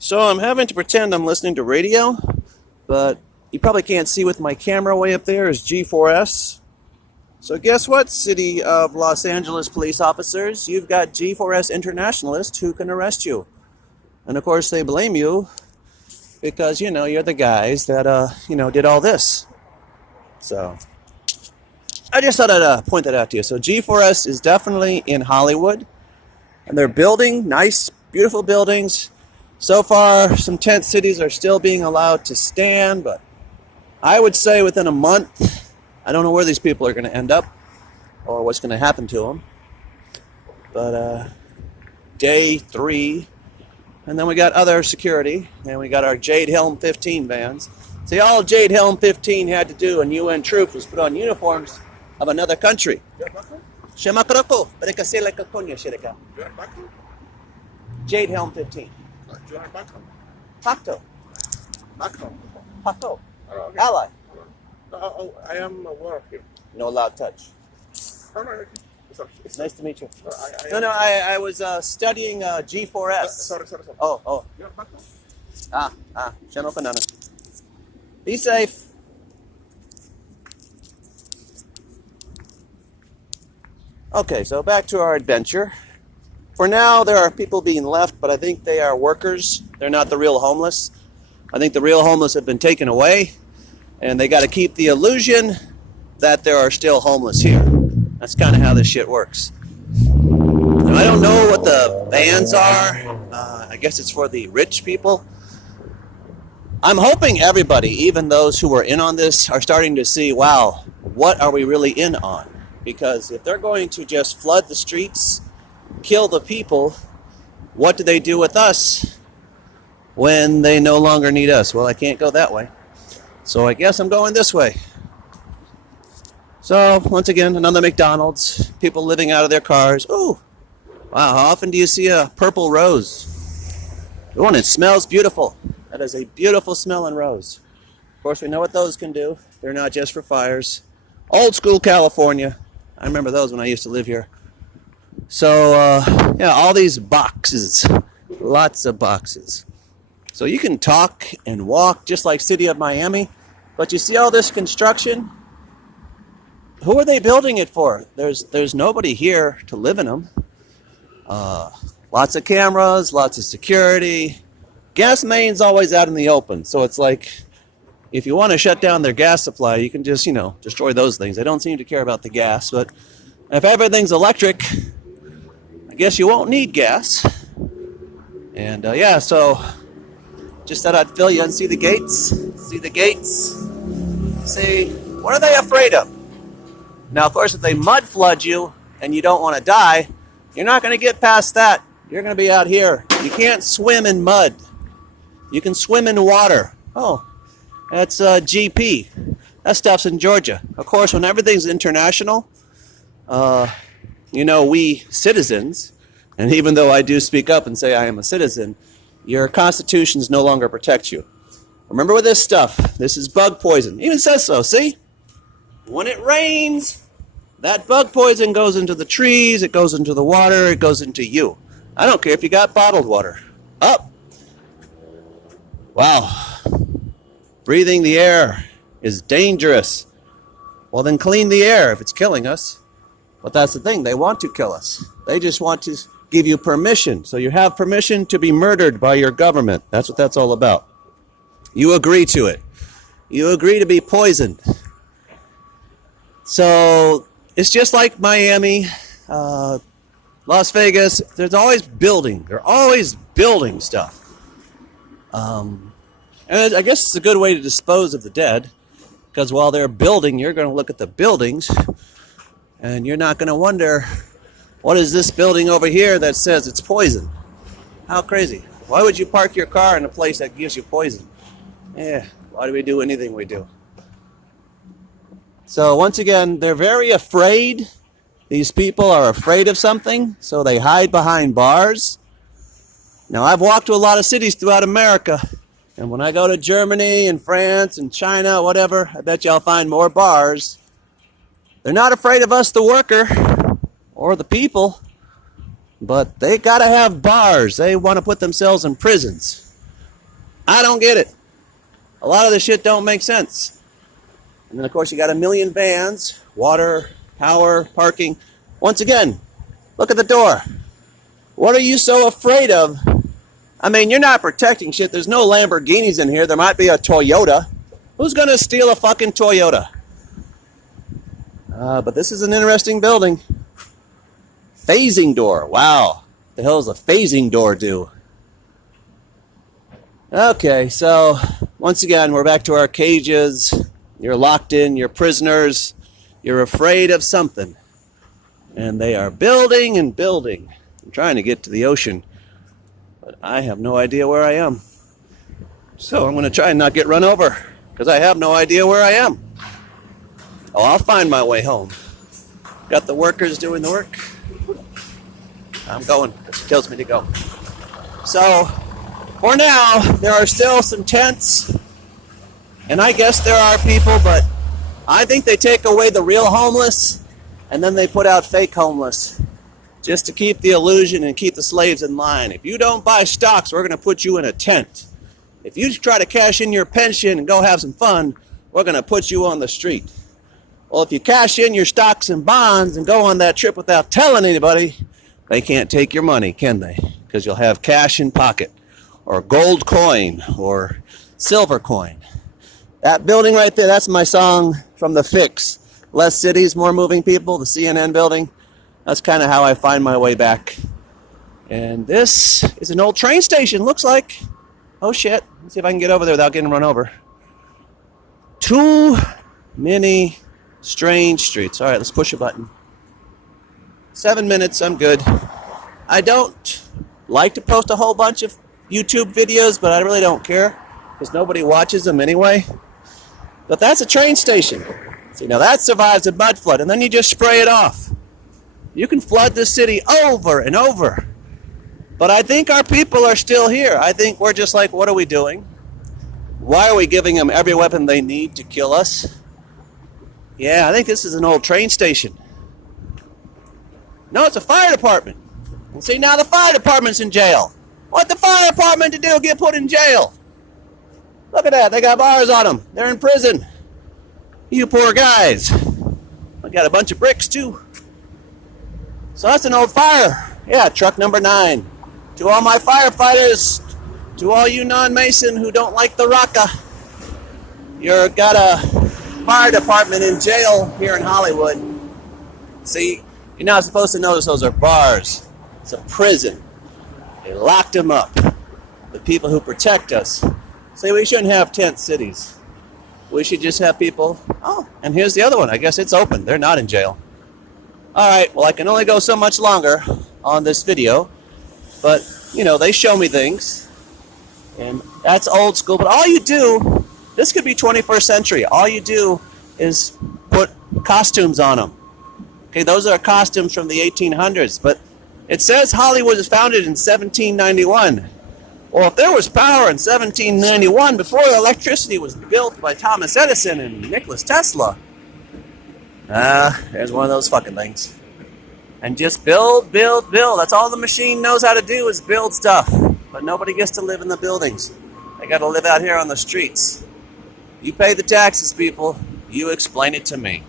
So I'm having to pretend I'm listening to radio, but you probably can't see with my camera way up there is G4S. So guess what, City of Los Angeles police officers? You've got G4S internationalists who can arrest you. And of course they blame you because, you're the guys that, did all this. So I just thought I'd point that out to you. So G4S is definitely in Hollywood. And they're building nice, beautiful buildings. So far, some tent cities are still being allowed to stand, but I would say within a month, I don't know where these people are going to end up or what's going to happen to them. But day 3, and then we got other security, and we got our Jade Helm 15 vans. See, all Jade Helm 15 had to do, and UN troops, was put on uniforms of another country. Shemakroko, Jade Helm 15. Pacto. Pacto. Oh, okay. Ally. I am working. No loud touch. Oh, no, it's Nice to meet you. No, I was studying G4S. Sorry. Oh. You're back Ah. Siya ko na. Be safe. Okay, so back to our adventure. For now, there are people being left, but I think they are workers. They're not the real homeless. I think the real homeless have been taken away, and they got to keep the illusion that there are still homeless here. That's kind of how this shit works. Now, I don't know what the bans are. I guess it's for the rich people. I'm hoping everybody, even those who are in on this, are starting to see, wow, what are we really in on? Because if they're going to just flood the streets, kill the people, what do they do with us when they no longer need us? Well, I can't go that way. So I guess I'm going this way. So, once again, another McDonald's. People living out of their cars. Ooh, wow, how often do you see a purple rose? Oh, and it smells beautiful. That is a beautiful smelling rose. Of course, we know what those can do. They're not just for fires. Old school California. I remember those when I used to live here. So, all these boxes. Lots of boxes. So you can talk and walk just like City of Miami. But you see all this construction? Who are they building it for? There's nobody here to live in them. Lots of cameras, lots of security. Gas main's always out in the open. So it's like, if you want to shut down their gas supply, you can just, destroy those things. They don't seem to care about the gas. But if everything's electric, I guess you won't need gas. And so just thought I'd fill you and see the gates. See the gates. See, what are they afraid of? Now, of course, if they mud flood you and you don't want to die, you're not going to get past that. You're going to be out here. You can't swim in mud. You can swim in water. Oh, that's GP. That stuff's in Georgia. Of course, when everything's international, we citizens, and even though I do speak up and say I am a citizen, your constitutions no longer protect you. Remember with this stuff, this is bug poison. It even says so, see? When it rains, that bug poison goes into the trees, it goes into the water, it goes into you. I don't care if you got bottled water. Up. Wow. Breathing the air is dangerous. Well, then clean the air if it's killing us. But that's the thing, they want to kill us. They just want to give you permission. So you have permission to be murdered by your government. That's what that's all about. You agree to it. You agree to be poisoned. So it's just like Miami, Las Vegas. There's always building. They're always building stuff. And I guess it's a good way to dispose of the dead, because while they're building, you're going to look at the buildings, and you're not going to wonder, what is this building over here that says it's poison? How crazy. Why would you park your car in a place that gives you poison? Why do we do anything we do? So once again, they're very afraid. These people are afraid of something, so they hide behind bars. Now, I've walked to a lot of cities throughout America, and when I go to Germany and France and China, whatever, I bet you I'll find more bars. They're not afraid of us, the worker, or the people. but they gotta have bars. They want to put themselves in prisons. I don't get it. A lot of this shit don't make sense. And then, of course, you got a million vans, water, power, parking. Once again, look at the door. What are you so afraid of? I mean, you're not protecting shit. There's no Lamborghinis in here. There might be a Toyota. Who's going to steal a fucking Toyota? But this is an interesting building. Phasing door. Wow. What the hell does a phasing door do? Okay, so once again, we're back to our cages. You're locked in. You're prisoners. You're afraid of something. And they are building and building. I'm trying to get to the ocean, but I have no idea where I am. So I'm going to try and not get run over, because I have no idea where I am. Oh, I'll find my way home. Got the workers doing the work. I'm going. It tells me to go. So, for now, there are still some tents. And I guess there are people, but I think they take away the real homeless, and then they put out fake homeless, just to keep the illusion and keep the slaves in line. If you don't buy stocks, we're going to put you in a tent. If you try to cash in your pension and go have some fun, we're going to put you on the street. Well, if you cash in your stocks and bonds and go on that trip without telling anybody, they can't take your money, can they? Because you'll have cash in pocket, or gold coin, or silver coin. That building right there, that's my song from The Fix. Less cities, more moving people, the CNN building. That's kind of how I find my way back. And this is an old train station, looks like. Oh shit, let's see if I can get over there without getting run over. Too many strange streets. All right, let's push a button. 7 minutes, I'm good. I don't like to post a whole bunch of YouTube videos, but I really don't care, because nobody watches them anyway. But that's a train station. See, now that survives a mud flood, and then you just spray it off. You can flood the city over and over. But I think our people are still here. I think we're just like, what are we doing? Why are we giving them every weapon they need to kill us? Yeah, I think this is an old train station. No, it's a fire department. And see, now the fire department's in jail. What the fire department to do? Get put in jail. Look at that. They got bars on them. They're in prison. You poor guys. I got a bunch of bricks, too. So that's an old fire. Yeah, truck number 9. To all my firefighters, to all you non-Mason who don't like the rocka, you've got a fire department in jail here in Hollywood. See, you're not supposed to notice those are bars. It's a prison. They locked them up. The people who protect us. See, we shouldn't have tent cities. We should just have people. Oh, and here's the other one. I guess it's open. They're not in jail. All right, well, I can only go so much longer on this video. But, you know, they show me things. And that's old school. But all you do, this could be 21st century. All you do is put costumes on them. Okay, those are costumes from the 1800s. But it says Hollywood was founded in 1791. Well, if there was power in 1791 before electricity was built by Thomas Edison and Nikola Tesla, there's one of those fucking things. And just build, build, build. That's all the machine knows how to do is build stuff. But nobody gets to live in the buildings. They got to live out here on the streets. You pay the taxes, people. You explain it to me.